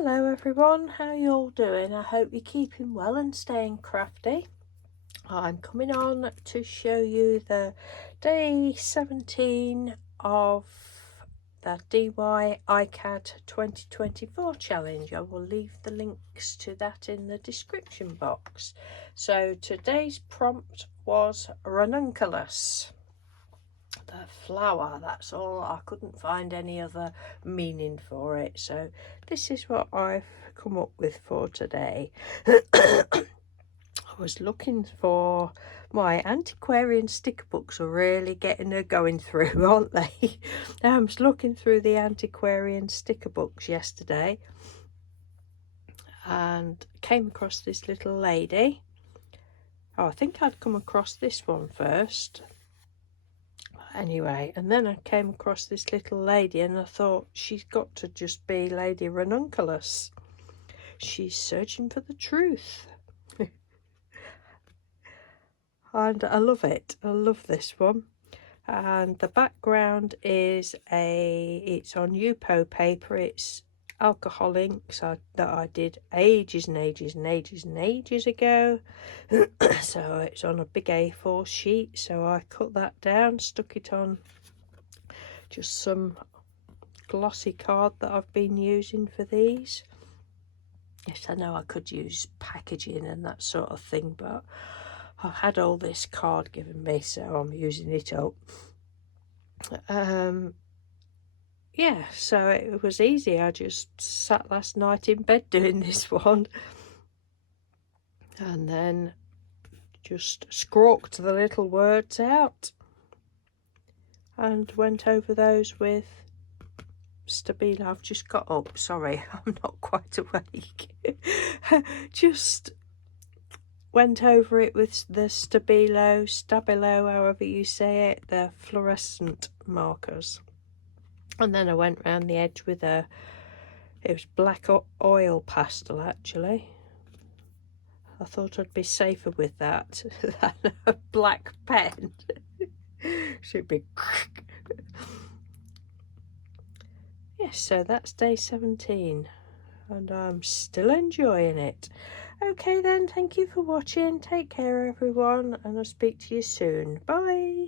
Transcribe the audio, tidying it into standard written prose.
Hello everyone, how you all doing? I hope you're keeping well and staying crafty. I'm coming on to show you the day 17 of the DY ICAD 2024 challenge. I will leave the links to that in the description box. So today's prompt was Ranunculus. The flower, that's all. I couldn't find any other meaning for it, so this is what I've come up with for today. I was looking for my antiquarian sticker books. Are really getting her going through, aren't they? I was looking through the antiquarian sticker books yesterday and came across this little lady. I think I'd come across this one first anyway, and then I came across this little lady and I thought, she's got to just be Lady Ranunculus. She's searching for the truth. And I love it. I love this one. And the background is it's on Yupo paper. It's alcohol inks that I did ages and ages and ages and ages ago. So it's on a big A4 sheet, so I cut that down, stuck it on just some glossy card that I've been using for these. Yes, I know I could use packaging and that sort of thing, but I've had all this card given me, so I'm using it up. Yeah, so it was easy. I just sat last night in bed doing this one and then just scrawked the little words out and went over those with Stabilo. I've just got up, sorry, I'm not quite awake. Just went over it with the Stabilo, however you say it, the fluorescent markers. And then I went round the edge with it was black oil pastel actually. I thought I'd be safer with that than a black pen. Should be. Yes, so that's day 17 and I'm still enjoying it. Okay then, thank you for watching. Take care everyone, and I'll speak to you soon. Bye.